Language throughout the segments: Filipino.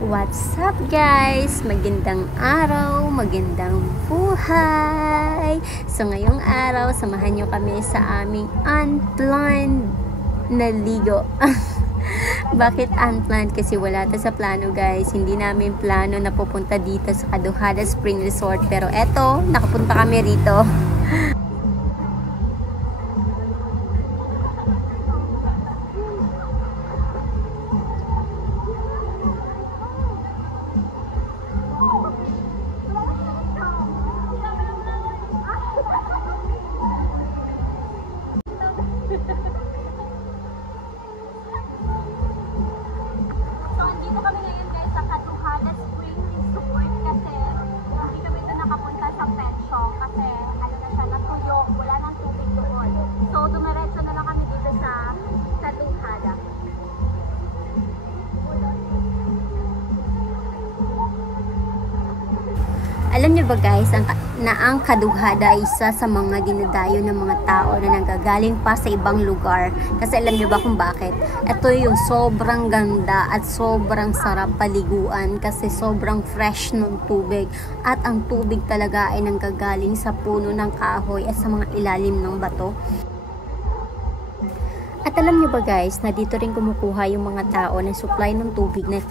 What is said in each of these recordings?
What's up guys? Magandang araw, magandang buhay! So ngayong araw, samahan nyo kami sa aming unplanned na ligo. Bakit unplanned? Kasi wala ta sa plano guys. Hindi namin plano na pupunta dito sa Caduhada Spring Resort. Pero eto, nakapunta kami rito. Alam niyo ba guys, ang Caduhada ay isa sa mga dinadayo ng mga tao na nanggagaling pa sa ibang lugar. Kasi alam niyo ba kung bakit? Ito yung sobrang ganda at sobrang sarap paliguan kasi sobrang fresh ng tubig. At ang tubig talaga ay nanggagaling sa puno ng kahoy at sa mga ilalim ng bato. At alam niyo ba guys, na dito rin kumukuha yung mga tao ng supply ng tubig na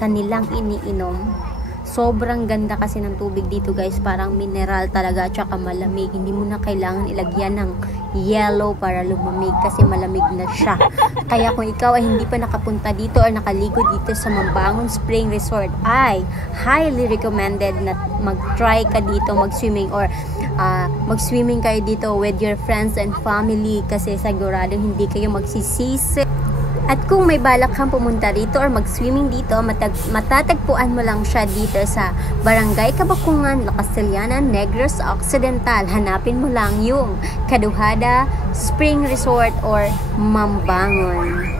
kanilang iniinom. Sobrang ganda kasi ng tubig dito guys, parang mineral talaga at saka malamig. Hindi mo na kailangan ilagyan ng yellow para lumamig kasi malamig na siya. Kaya kung ikaw ay hindi pa nakapunta dito or nakaligo dito sa Mambangon Spring Resort, ay highly recommended na mag-try ka dito mag-swimming or mag-swimming kayo dito with your friends and family kasi sigurado hindi kayo magsisisi. At kung may balak kang pumunta rito or mag-swimming dito, matatagpuan mo lang siya dito sa Barangay Kabakungan, La Castellana, Negros Occidental. Hanapin mo lang yung Caduhada Spring Resort or Mambangon.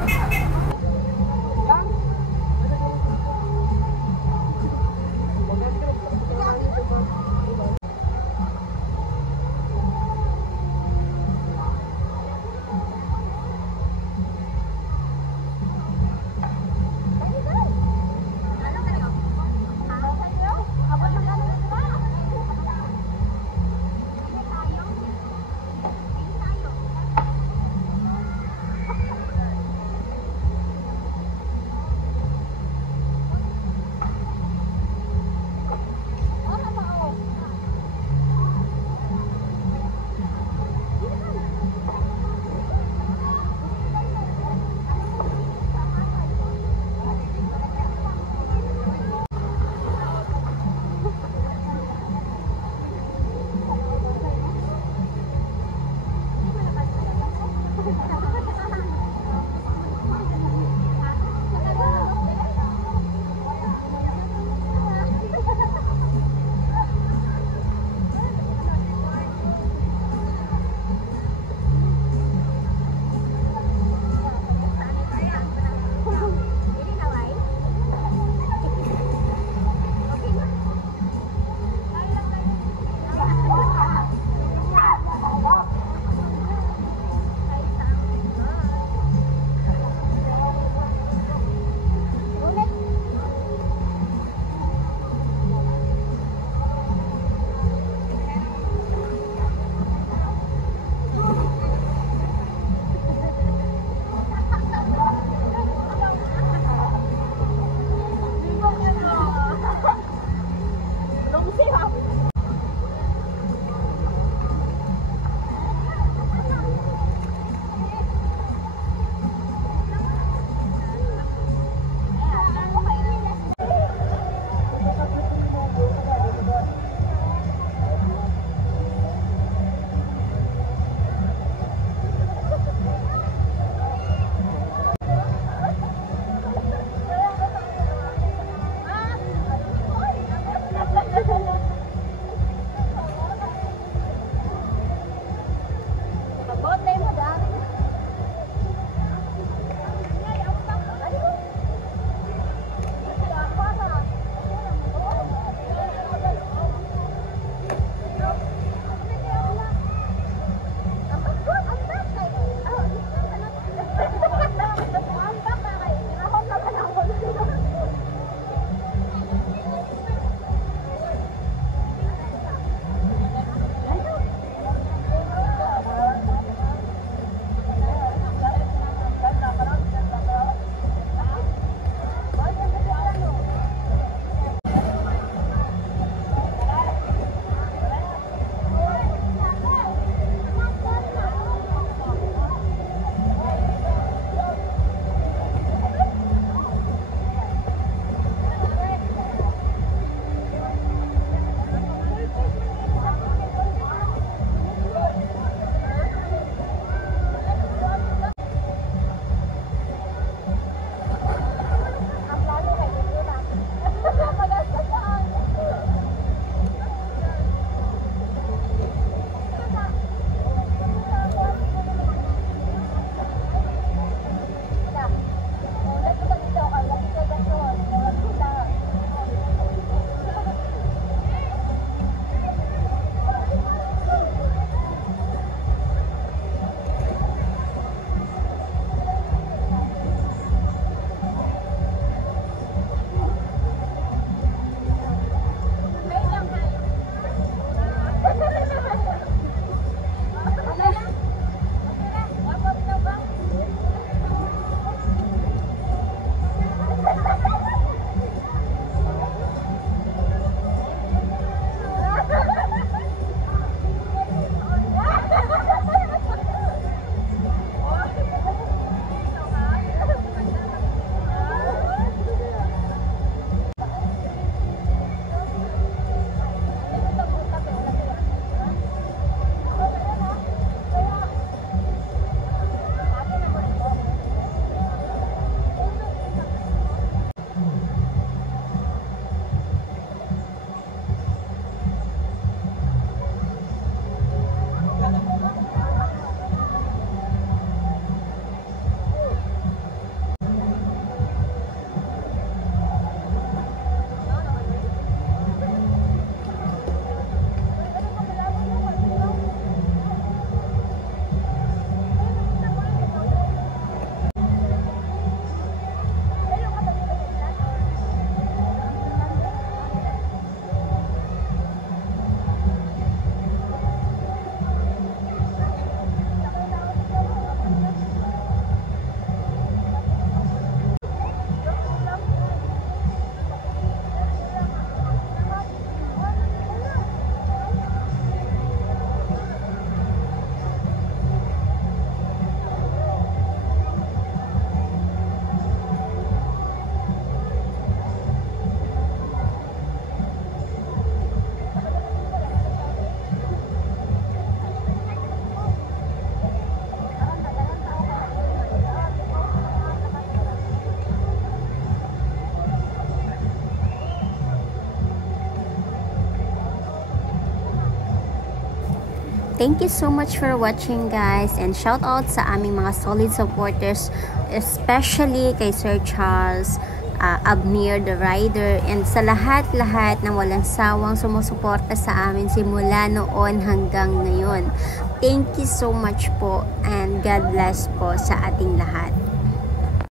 Thank you so much for watching guys, and shout out sa aming mga solid supporters, especially kay Sir Charles, Abnir the Rider, and sa lahat-lahat na walang sawang sumusuporta sa amin simula noon hanggang ngayon. Thank you so much po, and God bless po sa ating lahat.